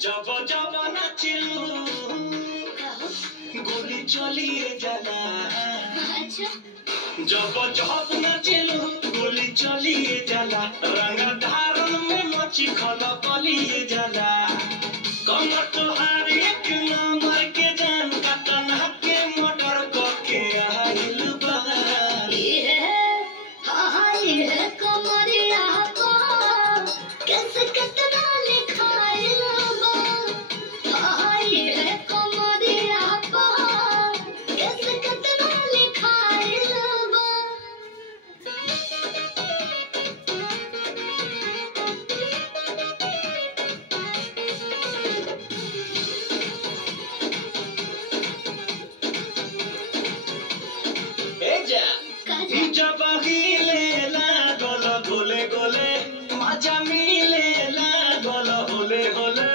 जब जब नाचिलू गोली चलिए जाला। अच्छा जब जब नाचिलू गोली चलिए जाला। रंग धारण में मची खला बलिए जाला। कमर तुहार एक नंबर के जान का तना के मोटर के आइल बा। ये कमरिया को कैसे कितना लिखाइल बा। ये कमरिया को कैसे कितना लिखाइल बा। जब हिले लागल गोले गोले मजा मिले लागल होले होले।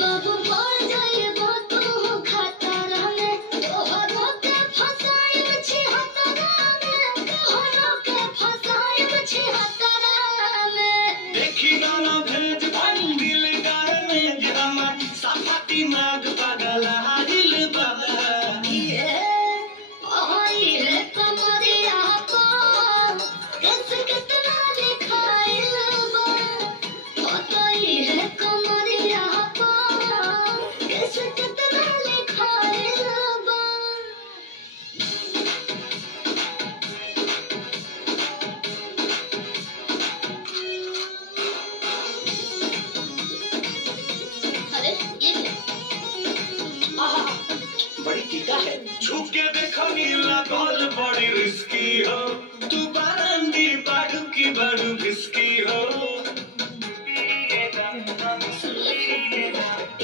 बाबू पड़ जाए तू खतर में तोहरो के फसाई छी हतरा में। तोहरो के फसाई छी हतरा में। देखी गाना भेज दिल गार में जमा सफाती नाग पागल हारिल बा। ये कमरिया को कैसे कितना लिखाइल बा। ये कमरिया को कैसे कितना लिखाइल बा। अरे ये बड़ी टीका है। झुक के देखो नीला कॉल बड़ी रिस्की हो। तू बारंदी बाडू की बाडू बिस्की हो।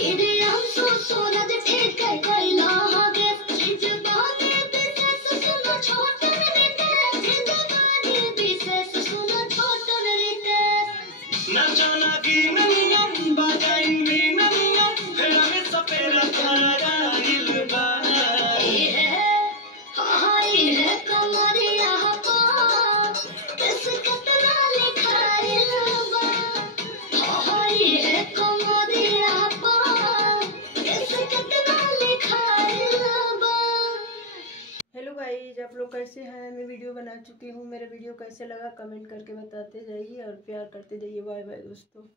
इधे हम सोना दे ठीक है कैला हगे। चीज बाने विशेष सुनो छोटन रीते। चीज बाने विशेष सुनो छोटन रीते। ना जाना की ननियन बाजाइन भी ननियन फिर हमें सपेरा तारा गाइल बा। ये कमरिया को कैसे कितना लिखाइल बा। ये कमरिया को कैसे कितना लिखाइल बा। हेलो गाइज, आप लोग कैसे हैं। मैं वीडियो बना चुकी हूँ। मेरा वीडियो कैसे लगा कमेंट करके बताते जाइए और प्यार करते जाइए। बाय बाय दोस्तों।